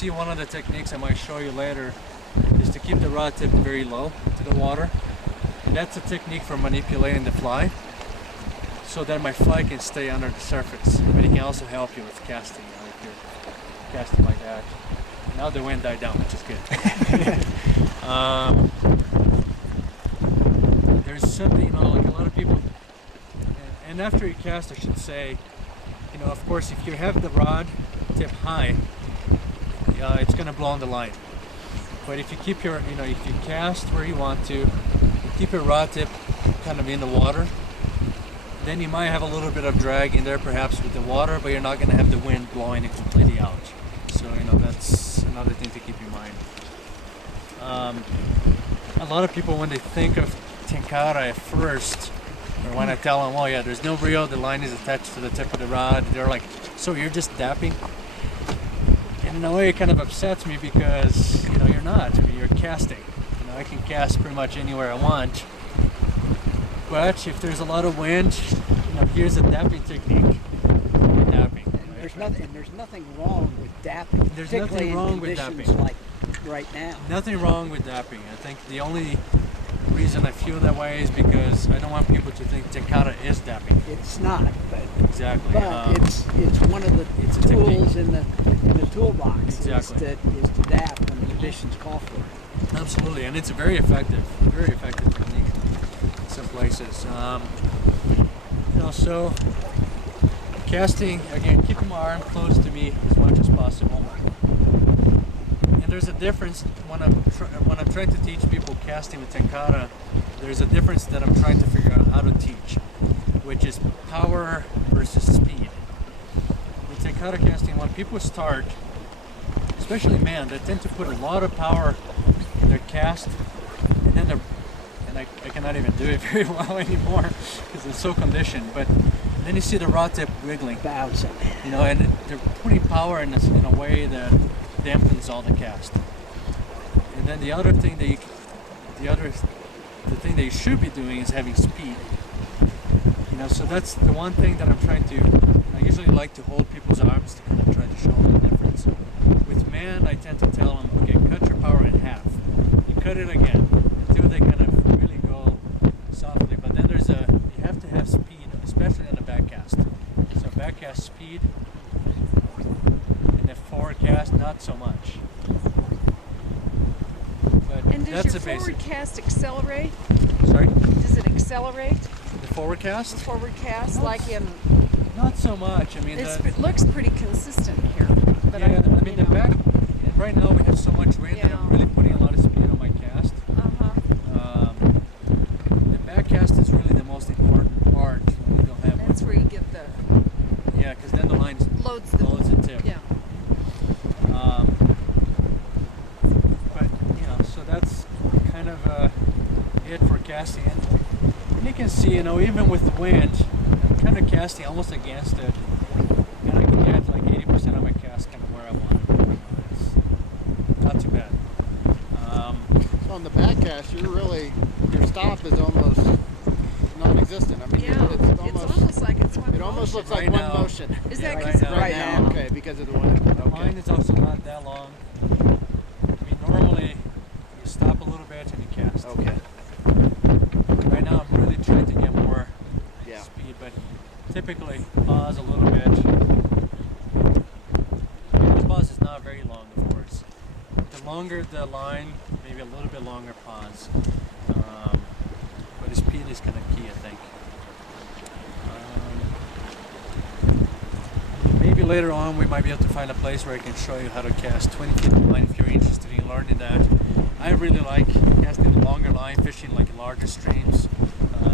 see one of the techniques I might show you later is to keep the rod tip very low to the water. And that's a technique for manipulating the fly so that my fly can stay under the surface. But it can also help you with casting, if you're casting like that. Now the wind died down, which is good. There's something, like a lot of people, and after you cast, I should say, of course, if you have the rod tip high, it's going to blow on the line. But if you keep your, if you cast where you want to, you keep your rod tip kind of in the water, then you might have a little bit of drag in there perhaps with the water, but you're not going to have the wind blowing it completely out. So, that's another thing to keep in mind. A lot of people, when they think of Tenkara at first, or when I tell them, oh yeah, there's no reel, the line is attached to the tip of the rod, they're like, so you're just dapping? And in a way it kind of upsets me because, you're not. I mean, you're casting. I can cast pretty much anywhere I want. But if there's a lot of wind, here's a dapping technique. Dapping. And there's nothing wrong with dapping. There's nothing wrong with dapping. Like right now. Nothing wrong with dapping. I think the only reason I feel that way is because I don't want people to think Tenkara is dapping. It's not, but exactly. But it's one of the tools in the toolbox. Exactly. Is to dap when the conditions call for it. Absolutely, and it's very effective technique in some places. So casting, again, keeping my arm close to me as much as possible. And there's a difference when I'm trying to teach people casting with Tenkara. There's a difference that I'm trying to figure out how to teach, which is power versus speed. With Tenkara casting, when people start, especially men, they tend to put a lot of power in their cast, and then I cannot even do it very well anymore because I'm so conditioned. But then you see the rod tip wiggling, bouncing, and they're putting power in a way that dampens all the cast. And then the other thing that you should be doing is having speed. So that's the one thing that I'm trying to. I usually like to hold people's arms to kind of try to show them the difference. With men, I tend to tell them, okay, cut your power in half. You cut it again until they kind of really go softly. But then you have to have speed, especially on the back cast. So back cast speed, and the forward cast not so much. But and does that's your a basic. Forward cast accelerate? Sorry? Does it accelerate? The forward cast? The forward cast, Not so much. I mean, it looks pretty consistent here. But yeah, the back. Right now we have so much wind that I'm really putting a lot of speed on my cast. The back cast is really the most important part. When you don't have that's where you get the. Yeah, because then the line loads the tip. Yeah. But so that's kind of it for casting. And you can see, even with the wind, I'm kind of casting almost against it, and I can get like 80% of my cast kind of where I want it. It's not too bad. So on the back cast, your stop is almost non-existent. I mean, it's almost like it's one. It almost looks like Right one now. motion. Is that right now? Okay, because of the wind. The line is also not that long. I mean, normally you stop a little bit and you cast. Okay. Right now I'm really trying to get more Yeah. speed, but typically pause a little bit. The pause is not very long, of course. The longer the line, maybe a little bit longer pause. But the speed is kind of key, I think. Maybe later on we might be able to find a place where I can show you how to cast 20 feet of line if you're interested in learning that. I really like casting the longer line, fishing like larger streams,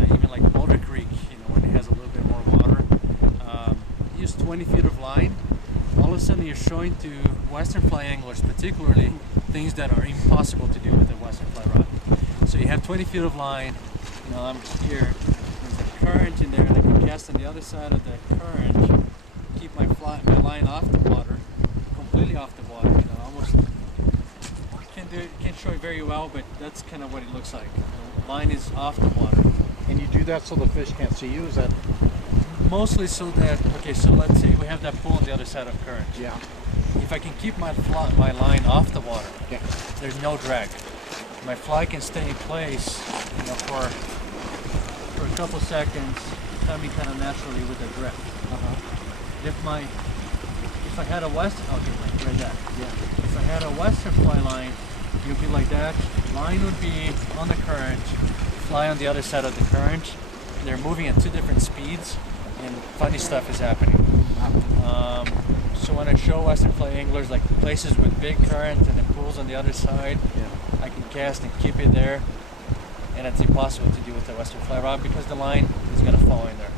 even like Boulder Creek, when it has a little bit more water. Use 20 feet of line. All of a sudden you're showing to Western fly anglers particularly things that are impossible to do with a Western fly rod. So you have 20 feet of line, I'm here, there's a current in there, and I can cast on the other side of the current, keep my line off the water, completely off the water, almost. Can't show it very well, but that's kind of what it looks like. The line is off the water. And you do that so the fish can't see you? Is that mostly so that, okay, so let's say we have that pool on the other side of current. Yeah. if I can keep my line off the water, Yeah. there's no drag. My fly can stay in place, for a couple seconds, coming kind of naturally with the drift. If I had a western, right there. Yeah. If I had a western fly line, it would be like that. Line would be on the current, fly on the other side of the current. They're moving at two different speeds, and funny stuff is happening. So when I show western fly anglers like places with big current and the pools on the other side, I can cast and keep it there, and it's impossible to do with the western fly rod because the line is going to fall in there.